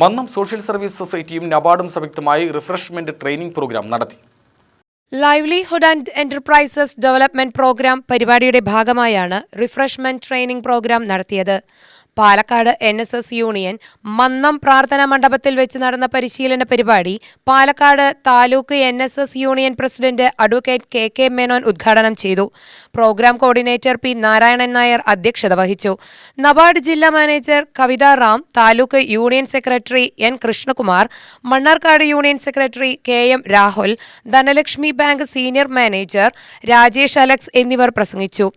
Mannam social service സൊസൈറ്റിയും നബാർഡും സംയുക്തമായി റിഫ്രഷ്മെന്റ് ട്രെയിനിംഗ് പ്രോഗ്രാം നടത്തി. Livelihood and enterprises development program പരിപാടിയുടെ ഭാഗമായാണ് റിഫ്രഷ്മെന്റ് ട്രെയിനിംഗ് പ്രോഗ്രാം നടത്തിയത്. Palakkad N S S union Mannam പ്രാർത്ഥനാ മണ്ഡപത്തിൽ വെച്ച് നടന്ന പരിശീലന പരിപാടി Palakkad taluk N S S union president advocate K K Menon ഉദ്ഘാടനം ചെയ്തു. Program coordinator P Narayanan Nair അധ്യക്ഷത വഹിച്ചു. നബാർഡ് ജില്ലാ manager Kavitha Ram taluk union secretary N Krishnakumar Mannarkkad union secretary K M Rahul Dhanalakshmi bank senior manager Rajesh Alex എന്നിവർ പ്രസംഗിച്ചു.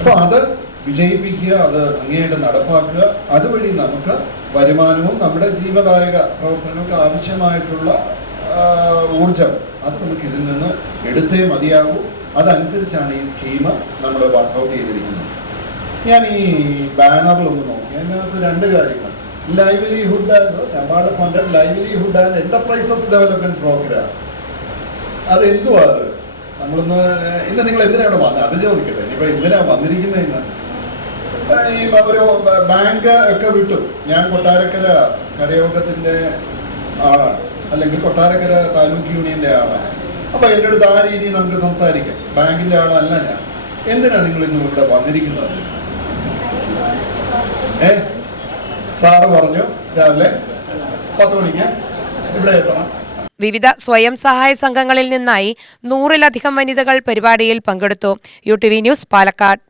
അപ്പോൾ അത് വിജയിപ്പിക്കുക അത് അങ്ങേയുടെ നടപ്പാക്കുക. അതുവഴി നമുക്ക് വരുമാനവും നമ്മുടെ ജീവദായക പ്രവർത്തനങ്ങൾക്ക് ആവശ്യമായിട്ടുള്ള ഊർജം അത് നമുക്ക് ഇതിൽ നിന്ന് എടുത്തേ മതിയാകൂ. അതനുസരിച്ചാണ് ഈ സ്കീം നമ്മൾ വർക്കൗട്ട് ചെയ്തിരിക്കുന്നത്. ഞാൻ ഈ ബാനറിൽ ഒന്ന് നോക്കി. അതിനകത്ത് രണ്ട് കാര്യങ്ങൾ. Livelihood and NABARD funded livelihood and enterprises development program അത് എന്തുവാ അത്? നമ്മളൊന്ന് ഇന്ന് നിങ്ങൾ എന്തിനാണ് വന്നത്? അത് ചോദിക്കട്ടെ. ഇനിയിപ്പോ എന്തിനാ വന്നിരിക്കുന്നതെന്ന്. ഈ ഒരു ബാങ്ക് ഒക്കെ വിട്ടു. ഞാൻ കൊട്ടാരക്കര കരയോഗത്തിന്റെ ആളാണ്. അല്ലെങ്കിൽ കൊട്ടാരക്കര താലൂക്ക് യൂണിയന്റെ ആളാണ്. അപ്പൊ എന്റെ അടുത്ത് ആ രീതിയിൽ നമുക്ക് സംസാരിക്കാം. ബാങ്കിന്റെ ആളല്ല ഞാൻ. എന്തിനാ നിങ്ങൾ ഇന്ന് ഇവിടെ വന്നിരിക്കുന്നത്? ഏ? സാറ് പറഞ്ഞു രാവിലെ പത്ത് മണിക്ക് ഇവിടെ എത്തണം. വിവിധ സ്വയം സഹായ സംഘങ്ങളിൽ നിന്നായി നൂറിലധികം വനിതകൾ പരിപാടിയിൽ പങ്കെടുത്തു. U T V news Palakkad.